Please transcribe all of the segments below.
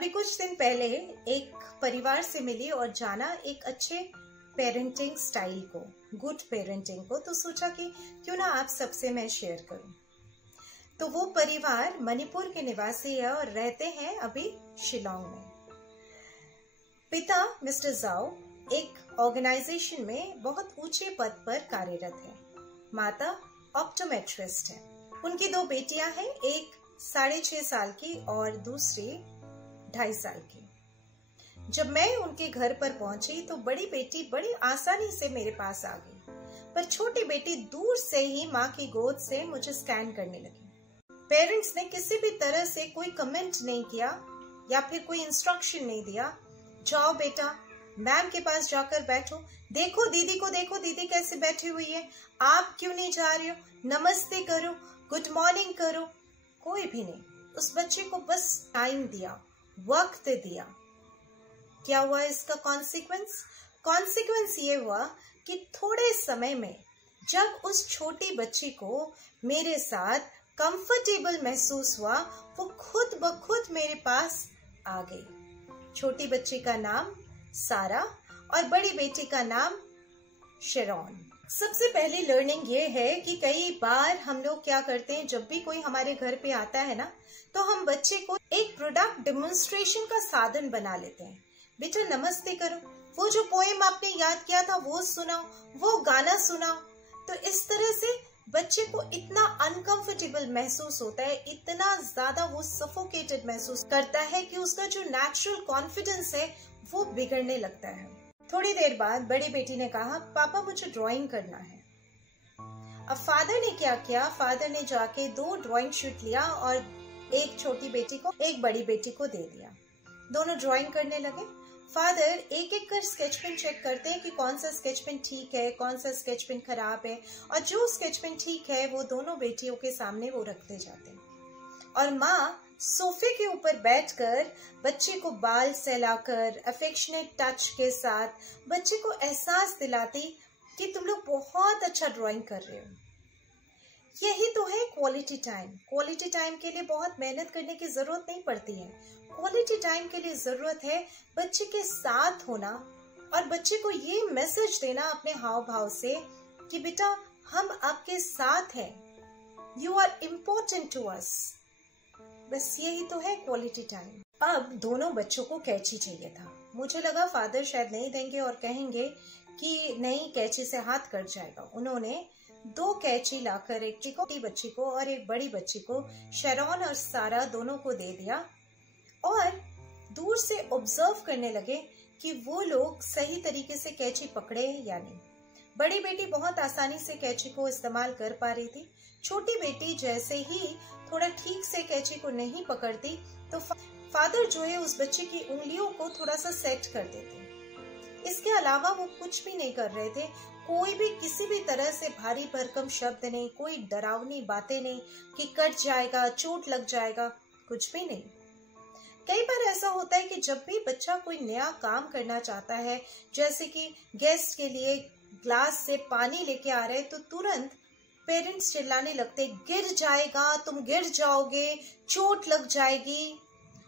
अभी कुछ दिन पहले एक परिवार से मिली और जाना एक अच्छे पेरेंटिंग स्टाइल को, गुड पेरेंटिंग को, तो सोचा कि क्यों ना आप सबसे मैं शेयर करूं। तो वो परिवार मणिपुर के निवासी है और रहते हैं अभी शिलोंग में। पिता मिस्टर जाओ एक ऑर्गेनाइजेशन में बहुत ऊंचे पद पर कार्यरत है। माता ऑप्टोमेट्रिस्ट है। उनकी दो बेटियां हैं, एक 6.5 साल की और दूसरी 2.5 साल की। जब मैं उनके घर पर पहुंची तो बड़ी बेटी बड़ी आसानी से मेरे पास आ गई, पर छोटी बेटी दूर से ही माँ की गोद से मुझे स्कैन करने लगी। पेरेंट्स ने किसी भी तरह से कोई कमेंट नहीं किया या फिर कोई इंस्ट्रक्शन नहीं दिया, जाओ बेटा मैम के पास जाकर बैठो, देखो दीदी को, देखो दीदी कैसे बैठी हुई है, आप क्यों नहीं जा रही हो, नमस्ते करो, गुड मॉर्निंग करो। कोई भी नहीं। उस बच्चे को बस टाइम दिया, वक्त दिया। क्या हुआ इसका कॉन्सिक्वेंस ये हुआ कि थोड़े समय में जब उस छोटी बच्ची को मेरे साथ कंफर्टेबल महसूस हुआ, वो खुद ब खुद मेरे पास आ गई। छोटी बच्ची का नाम सारा और बड़ी बेटी का नाम शेरॉन। सबसे पहली लर्निंग ये है कि कई बार हम लोग क्या करते हैं, जब भी कोई हमारे घर पे आता है ना, तो हम बच्चे को एक प्रोडक्ट डेमोन्स्ट्रेशन का साधन बना लेते हैं। बेटा नमस्ते करो, वो जो पोएम आपने याद किया था वो सुनाओ, वो गाना सुनाओ। तो इस तरह से बच्चे को इतना अनकंफर्टेबल महसूस होता है, इतना ज्यादा वो सफोकेटेड महसूस करता है कि उसका जो नेचुरल कॉन्फिडेंस है वो बिगड़ने लगता है। थोड़ी देर बाद बड़ी बेटी ने कहा, पापा मुझे ड्राइंग करना है। अब फादर ने क्या किया, फादर ने जाके 2 ड्राइंग शीट लिया और एक छोटी बेटी को एक बड़ी बेटी को दे दिया। दोनों ड्राइंग करने लगे। फादर एक एक कर स्केच पेन चेक करते हैं कि कौन सा स्केच पेन ठीक है, कौन सा स्केच पेन खराब है, और जो स्केच पेन ठीक है वो दोनों बेटियों के सामने वो रखते जाते हैं। और माँ सोफे के ऊपर बैठकर बच्चे को बाल सहलाकर अफेक्शनेट टच के साथ बच्चे को एहसास दिलाती कि तुम लोग बहुत अच्छा ड्राइंग कर रहे हो। यही तो है क्वालिटी टाइम। क्वालिटी टाइम के लिए बहुत मेहनत करने की जरूरत नहीं पड़ती है। क्वालिटी टाइम के लिए जरूरत है बच्चे के साथ होना और बच्चे को ये मैसेज देना अपने हाव भाव से कि बेटा हम आपके साथ हैं, you are important to us. बस यही तो है क्वालिटी टाइम। अब दोनों बच्चों को कैंची चाहिए था। मुझे लगा फादर शायद नहीं देंगे और कहेंगे कि नहीं, कैंची से हाथ कट जाएगा। उन्होंने 2 कैंची लाकर एक छोटी बच्ची को और एक बड़ी बच्ची को, शेरॉन और सारा, दोनों को दे दिया और दूर से ऑब्जर्व करने लगे कि वो लोग सही तरीके से कैंची पकड़े या नहीं। बड़ी बेटी बहुत आसानी से कैंची को इस्तेमाल कर पा रही थी। छोटी बेटी जैसे ही थोड़ा ठीक से कैंची को नहीं पकड़ती तो फादर जो है उस बच्चे की उंगलियों को थोड़ा सा सेट कर देते। इसके अलावा वो कुछ भी नहीं कर रहे थे। कोई भी किसी भी तरह से भारी भरकम शब्द नहीं, कोई डरावनी बातें नहीं कि कट जाएगा, चोट लग जाएगा, कुछ भी नहीं। कई बार ऐसा होता है कि जब भी बच्चा कोई नया काम करना चाहता है, जैसे कि गेस्ट के लिए ग्लास से पानी लेके आ रहे, तो तुरंत पेरेंट्स चिल्लाने लगते, गिर जाएगा, तुम गिर जाओगे, चोट लग जाएगी।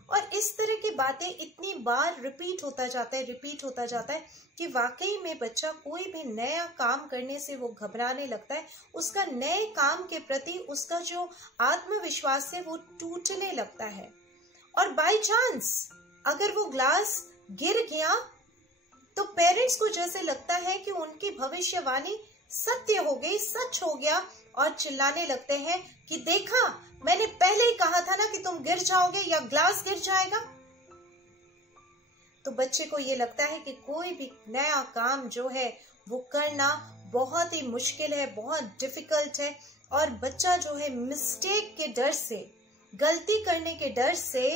और इस तरह की बातें इतनी बार रिपीट होता जाता है कि वाकई में बच्चा कोई भी नया काम करने से वो घबराने लगता है। उसका नए काम के प्रति उसका जो आत्मविश्वास है वो टूटने लगता है। और बाय चांस अगर वो ग्लास गिर गया तो पेरेंट्स को जैसे लगता है कि उनकी भविष्यवाणी सत्य हो गई, सच हो गया, और चिल्लाने लगते हैं कि देखा, मैंने पहले ही कहा था ना कि तुम गिर जाओगे या ग्लास गिर जाएगा। तो बच्चे को ये लगता है कि कोई भी नया काम जो है वो करना बहुत ही मुश्किल है, बहुत डिफिकल्ट है, और बच्चा जो है मिस्टेक के डर से, गलती करने के डर से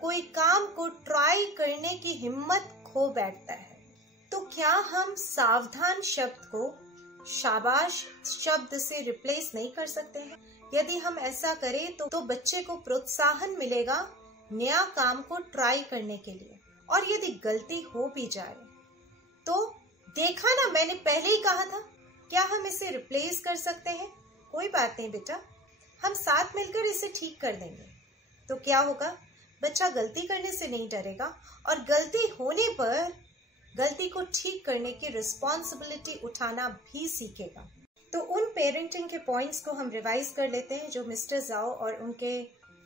कोई काम को ट्राई करने की हिम्मत खो बैठता है। तो क्या हम सावधान शब्द को शाबाश शब्द से रिप्लेस नहीं कर सकते हैं? यदि हम ऐसा करें तो बच्चे को प्रोत्साहन मिलेगा नया काम को ट्राई करने के लिए। और यदि गलती हो भी जाए तो देखा ना, मैंने पहले ही कहा था। क्या हम इसे रिप्लेस कर सकते हैं? कोई बात नहीं बेटा, हम साथ मिलकर इसे ठीक कर देंगे। तो क्या होगा, बच्चा गलती करने से नहीं डरेगा और गलती होने पर गलती को ठीक करने की रिस्पॉन्सिबिलिटी उठाना भी सीखेगा। तो उन पेरेंटिंग के पॉइंट्स को हम रिवाइज कर लेते हैं जो मिस्टर जाओ और उनके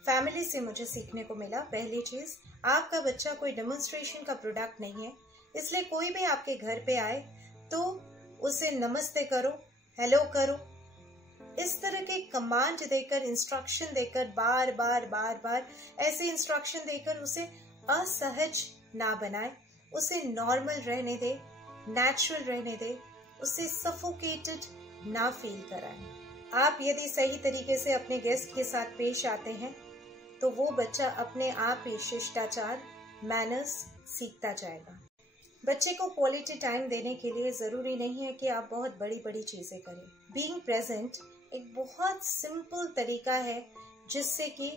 फैमिली से मुझे सीखने को मिला। पहली चीज, आपका बच्चा कोई डेमोन्स्ट्रेशन का प्रोडक्ट नहीं है, इसलिए कोई भी आपके घर पे आए तो उसे नमस्ते करो, हेलो करो, इस तरह के कमांड देकर, इंस्ट्रक्शन देकर, बार बार बार बार ऐसे इंस्ट्रक्शन देकर उसे असहज ना बनाए, उसे नॉर्मल रहने दे, नेचुरल रहने दे, उसे सफोकेटेड ना फील कराएं। आप यदि सही तरीके से अपने गेस्ट के साथ पेश आते हैं तो वो बच्चा अपने आप ही शिष्टाचार, मैनर्स सीखता जाएगा। बच्चे को क्वालिटी टाइम देने के लिए जरूरी नहीं है कि आप बहुत बड़ी बड़ी चीजें करें। बीइंग प्रेजेंट एक बहुत सिंपल तरीका है जिससे कि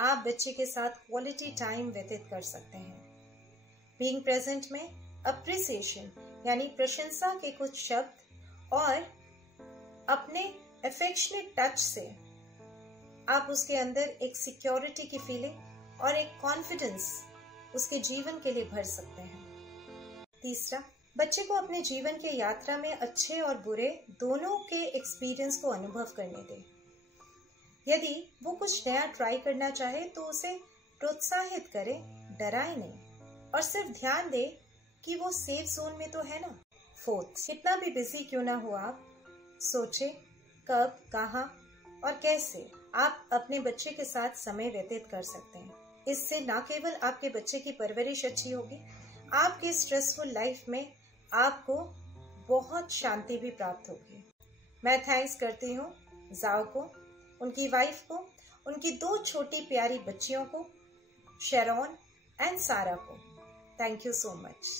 आप बच्चे के साथ क्वालिटी टाइम व्यतीत कर सकते हैं। बीइंग प्रेजेंट में अप्रिसिएशन यानी प्रशंसा के कुछ शब्द और अपने अफेक्शनेट टच से आप उसके अंदर एक सिक्योरिटी की फीलिंग और एक कॉन्फिडेंस उसके जीवन के लिए भर सकते हैं। तीसरा, बच्चे को अपने जीवन के यात्रा में अच्छे और बुरे दोनों के एक्सपीरियंस को अनुभव करने दें। यदि वो कुछ नया ट्राई करना चाहे तो उसे प्रोत्साहित करें, डराए नहीं, और सिर्फ ध्यान दे कि वो सेफ जोन में तो है ना। फोर्थ, कितना भी बिजी क्यों ना हो आप सोचे कब, कहाँ और कैसे आप अपने बच्चे के साथ समय व्यतीत कर सकते हैं। इससे न केवल आपके बच्चे की परवरिश अच्छी होगी, आपके स्ट्रेसफुल लाइफ में आपको बहुत शांति भी प्राप्त होगी। मैं थैंक्स करती हूँ जाओ को, उनकी वाइफ को, उनकी 2 छोटी प्यारी बच्चियों को, शेरॉन एंड सारा को। Thank you so much.